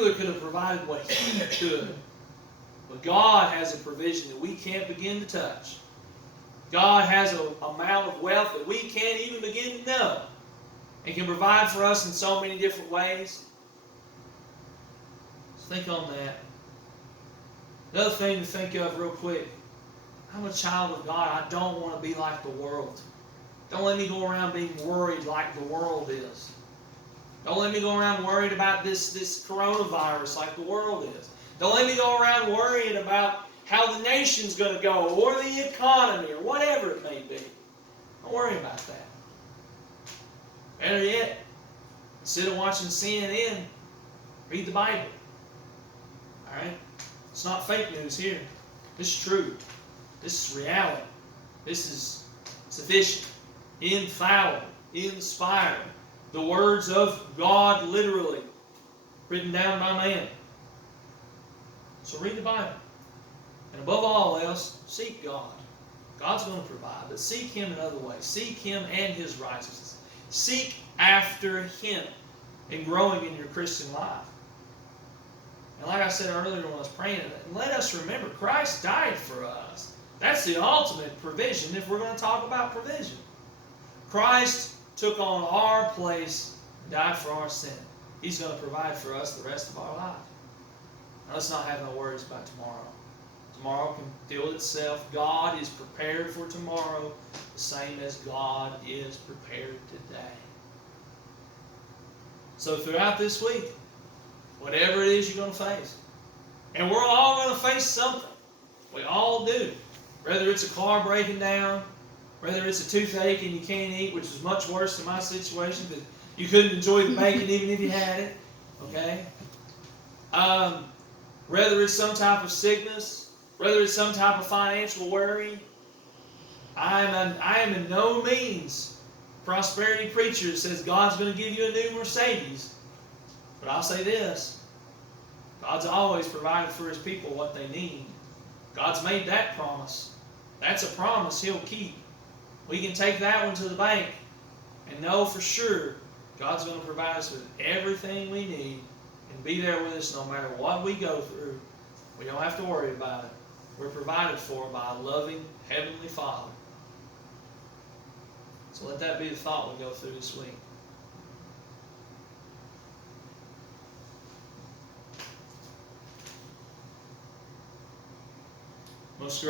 healer could have provided what he could. But God has a provision that we can't begin to touch. God has an amount of wealth that we can't even begin to know, and can provide for us in so many different ways. Let's think on that. Another thing to think of real quick. I'm a child of God. I don't want to be like the world. Don't let me go around being worried like the world is. Don't let me go around worried about this coronavirus like the world is. Don't let me go around worried about how the nation's going to go, or the economy, or whatever it may be. Don't worry about that. Better yet, instead of watching CNN, read the Bible. Alright? It's not fake news here. This is true. This is reality. This is sufficient, infallible, inspired. The words of God, literally, written down by man. So read the Bible. And above all else, seek God. God's going to provide, but seek Him in other ways. Seek Him and His righteousness. Seek after Him in growing in your Christian life. And like I said earlier when I was praying, let us remember Christ died for us. That's the ultimate provision if we're going to talk about provision. Christ took on our place and died for our sin. He's going to provide for us the rest of our life. Now let's not have no worries about tomorrow. Tomorrow can deal with itself. God is prepared for tomorrow the same as God is prepared today. So throughout this week, whatever it is you're going to face, and we're all going to face something. We all do. Whether it's a car breaking down, whether it's a toothache and you can't eat, which is much worse than my situation because you couldn't enjoy the bacon even if you had it. Okay? Whether it's some type of sickness, whether it's some type of financial worry, I am in no means a prosperity preacher that says God's going to give you a new Mercedes. But I'll say this. God's always provided for His people what they need. God's made that promise. That's a promise He'll keep. We can take that one to the bank and know for sure God's going to provide us with everything we need and be there with us no matter what we go through. We don't have to worry about it. We're provided for by a loving Heavenly Father. So let that be the thought we go through this week. Most great.